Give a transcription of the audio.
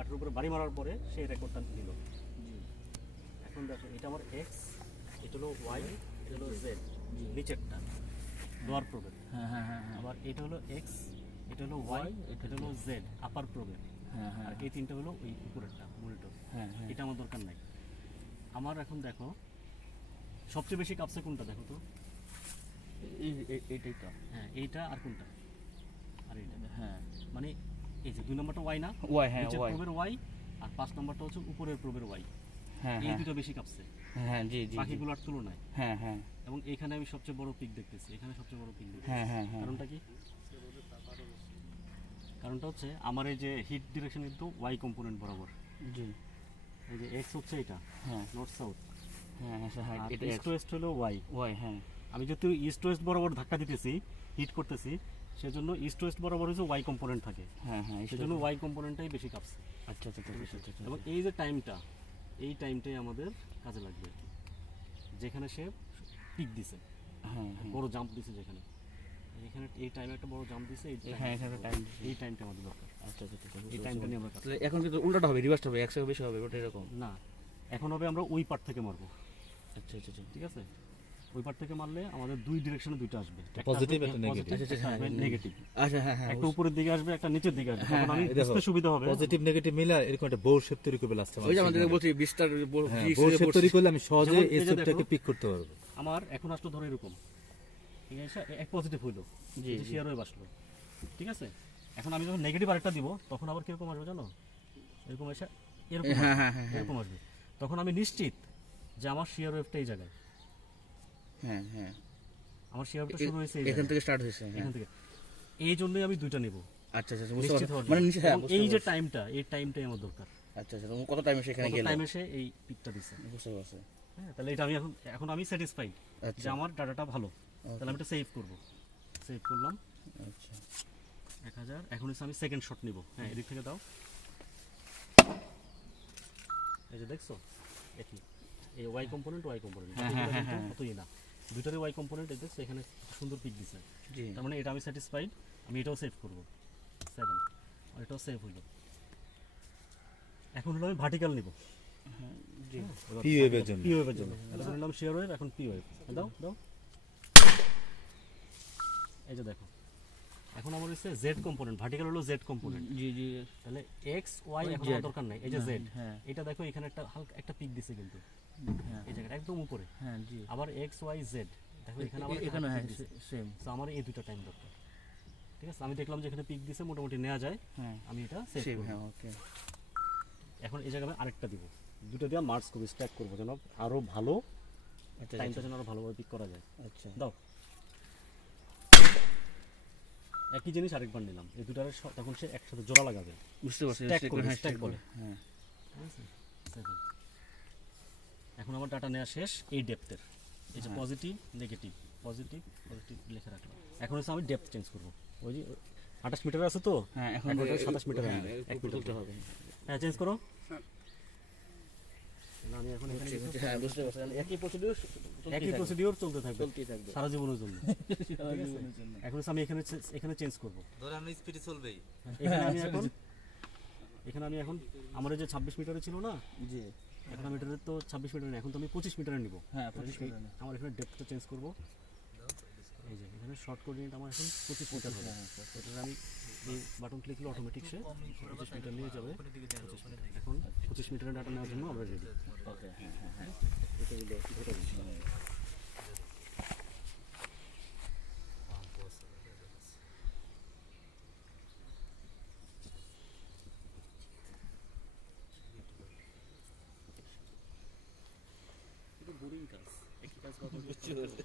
কাঠের উপরে বাড়ি মারার পরে সেই রেকর্ডটা দিল। এখন দেখো এটা আমার এক্স, এটা হলো ওয়াই, এটা হলো জেড, নিচেরটা লোয়ার প্রবের। হ্যাঁ হ্যাঁ হ্যাঁ হ্যাঁ। আবার এটা হলো এক্স, এটা হলো ওয়াই, এটা হলো জেড আপার প্রবের। হ্যাঁ হ্যাঁ আর এই তিনটা হলো ওই উপরেরটা মনিটর। হ্যাঁ হ্যাঁ। এটা আমার দরকার নাই। আমার এখন দেখো সবচেয়ে বেশি কাঁপছে কোনটা দেখো তো? এইটাই তো। হ্যাঁ এইটা আর কোনটা? আর এইটা। হ্যাঁ মানে এই যে 2 নম্বরটা ওয়াই না, ওয়াই, হ্যাঁ নিচের ওয়াই। প্রবের ওয়াই, আর 5 নম্বরটা হচ্ছে উপরের প্রবের ওয়াই। হ্যাঁ এই হ্যাঁ দুটো বেশি কাঁপছে হ্যাঁ, জি জি। বাকিগুলোর তুলনায়। হ্যাঁ হ্যাঁ এবং এখানে আমি সবচেয়ে বড় পিক দেখতেছি, এখানে সবচেয়ে বড় পিক দেখতেছি। হ্যাঁ হ্যাঁ হ্যাঁ। কারণটা কি? কারণটা হচ্ছে আমার এই যে হিট ডিরেকশন কিন্তু ওয়াই কম্পোনেন্ট বরাবর। জি। এই যে এক্স হচ্ছে এটা হ্যাঁ নর্থ সাউথ, হ্যাঁ হ্যাঁ, আর এটা ইস্ট ওয়েস্ট হলো ওয়াই। ওয়াই। হ্যাঁ আমি যেহেতু ইস্ট ওয়েস্ট বরাবর ধাক্কা দিতেছি, হিট করতেছি, সেজন্য ইস্ট ওয়েস্ট বরাবর হচ্ছে ওয়াই কম্পোনেন্ট থাকে, হ্যাঁ হ্যাঁ। সেজন্য ওয়াই কম্পোনেন্টটাই বেশি কাঁপছে। আচ্ছা আচ্ছা আচ্ছা আচ্ছা। এবং এই যে টাইমটা, এই টাইমটাই আমাদের কাজে লাগবে আর কি। যেখানে সে পিক দিছে, হ্যাঁ হ্যাঁ। বড় জাম্প দিছে, যেখানে এখানে এই টাইমে একটা বড় জাম্প দিছে, হ্যাঁ এখানে টাইম। এই টাইমটা আমাদের দরকার। আচ্ছা আচ্ছা আচ্ছা। এই টাইমটা নিয়ে আমরা কাজ তাহলে এখন কিন্তু উল্টাটা হবে, রিভার্সটা হবে, একশো বেশি হবে, ওটা এরকম। না, এখন হবে আমরা ওই পার্ট থেকে মারবো। আচ্ছা আচ্ছা আচ্ছা। ঠিক আছে, ওই পার্ট থেকে মারলে আমাদের দুই ডিরেকশনে দুইটা আসবে, পজিটিভ একটা নেগেটিভ। নেগেটিভ। আচ্ছা হ্যাঁ হ্যাঁ। একটা উপরের দিকে আসবে, একটা নিচের দিকে আসবে, হ্যাঁ, তখন আমি এই দেখো, বুঝতে সুবিধা হবে। পজিটিভ নেগেটিভ মিলা এরকম একটা বোর্ড শেপ তৈরি করবে লাস্টে। ওই যে আমাদের বলছি 20টা বোর্ড শেপ তৈরি করলে আমি সহজে যেমন এই এই যে শেপটাকে দেখো, পিক করতে পারবো। আমার এখন আসলো ধরো এরকম, ঠিক আছে, এক পজিটিভ হইলো, জি, জি। শেয়ার হয়ে আসলো, ঠিক আছে। এখন আমি যখন নেগেটিভ আরেকটা দিব, তখন আবার কিরকম আসবে জানো? এরকম এসে এরকম হ্যাঁ আসবে, হ্যাঁ হ্যাঁ এরকম আসবে। তখন আমি নিশ্চিত যে আমার শেয়ার ওয়েভটা এই জায়গায়, হ্যাঁ হ্যাঁ। আমার শেয়ার ওয়েভটা শুরু হয়েছে এই এখান জায়গায়, থেকে স্টার্ট হয়েছে। এখান থেকে। এই জন্যই আমি দুইটা নেব, আচ্ছা আচ্ছা বুঝতে নিশ্চিত পারছি। হওয়ার মানে জন্য। নিচে, হ্যাঁ এবং এই যে টাইমটা, এই টাইমটাই আমার দরকার। আচ্ছা আচ্ছা। তুমি কত টাইমে সেখানে গেলে? টাইম এসে এই পিকটা দিছে, বুঝতে পারছি। হ্যাঁ। তাহলে এটা আমি এখন আমি স্যাটিসফাইড আচ্ছা যে আমার ডাটাটা ভালো। তাহলে আমি এটা সেভ করব, সেভ করলাম আচ্ছা 1000। এখন হচ্ছে আমি সেকেন্ড শট নিব। হ্যাঁ, এদিক থেকে দাও। এই যে দেখছো, একই এই ওয়াই কম্পোনেন্ট, ওয়াই কম্পোনেন্ট হ্যাঁ, হ্যাঁ, হ্যাঁ, হ্যাঁ। অতই না, দুইটারই ওয়াই কম্পোনেন্ট। এই দেখছো এখানে সুন্দর পিক দিছে, জি। তার মানে এটা আমি স্যাটিসফাইড। আমি এটাও সেভ করব 7, আর এটাও সেভ হইল। এখন হলো আমি ভার্টিক্যাল নিব, জি। পি ওয়েভের জন্য। পি ওয়েভের জন্য। এটা নিলাম শেয়ার ওয়েভ, এখন পি ওয়েভ। দাও দাও। এই যে দেখো, এখন আমার হচ্ছে জেড কম্পোনেন্ট, ভার্টিক্যাল হলো জেড কম্পোনেন্ট। জি জি। তাহলে এক্স ওয়াই এখন Z আমার দরকার নাই, এই যে জেড। হ্যাঁ এটা দেখো এখানে একটা হালকা একটা পিক দিছে কিন্তু হ্যাঁ এই জায়গাটা একদম উপরে। হ্যাঁ জি। আবার এক্স ওয়াই জেড দেখো এখানে আবার এখানে হ্যাঁ দিছে। সেম। তো আমার এই দুটো টাইম দরকার, ঠিক আছে। আমি দেখলাম যে এখানে পিক দিছে, মোটামুটি নেওয়া যায়, হ্যাঁ আমি এটা সেভ সেম। করব। হ্যাঁ ওকে। এখন এই জায়গায় আমি আরেকটা দিব, দুটো দিয়ে মার্জ করব, স্ট্যাক করব, যেন আরো ভালো আচ্ছা টাইমটা যেন আরো ভালোভাবে পিক করা যায়। আচ্ছা। দাও। একই জিনিস আরেকবার নিলাম, এই দুটার তখন সে একসাথে জোড়া লাগাবে, বুঝতে পারছি। Stack করবে, হ্যাঁ stack stack বলে। হ্যাঁ ঠিক আছে। 7। এখন আমার ডাটা নেওয়া শেষ এই ডেপথের, এই যে হ্যাঁ। পজিটিভ নেগেটিভ, পজিটিভ পজিটিভ লিখে রাখলাম। এখন হচ্ছে আমি ডেপথ চেঞ্জ করব, ওই যে 28 মিটার আছে তো, হ্যাঁ। এখন এখন ওটা 27 মিটার হ্যাঁ, হবে, এক একটু মিটার তুলতে হবে। হ্যাঁ চেঞ্জ করো। না, আমি এখন এখানে কিছু- হ্যাঁ বুঝতে পারছি। একই প্রসিডিউর একই প্রসিডিওর চলতে থাকবে চলতেই থাকবে। সারা জীবনের জন্য। সারা জীবনের জন্য। এখন হচ্ছে আমি এখানে চেঞ্জ করব। ধরে আমি স্পিডে চলবেই। এখানে আমি এখন আমার এই যে 26 মিটারে ছিল না, জি। এখন আমি এটার তো 26 মিটারে, এখন তো আমি 25 মিটারে নিব। হ্যাঁ 25 মিটার। আমার এখানে ডেপথটা চেঞ্জ করব। এই যে এখানে শর্ট কোঅর্ডিনেট আমার এখন 25 মিটার হবে। এটা আমি এই বাটন ক্লিক করলে অটোমেটিক সে 25 মিটার নিয়ে যাবে। 25 মিটার। এখন 25 মিটারের ডাটা নেওয়ার জন্য আমরা রেডি। ওকে। হ্যাঁ হ্যাঁ হ্যাঁ। এটা হলো ধরে দিচ্ছি। এটা বোরিং কাজ, একই কাজ বারবার করতে হবে।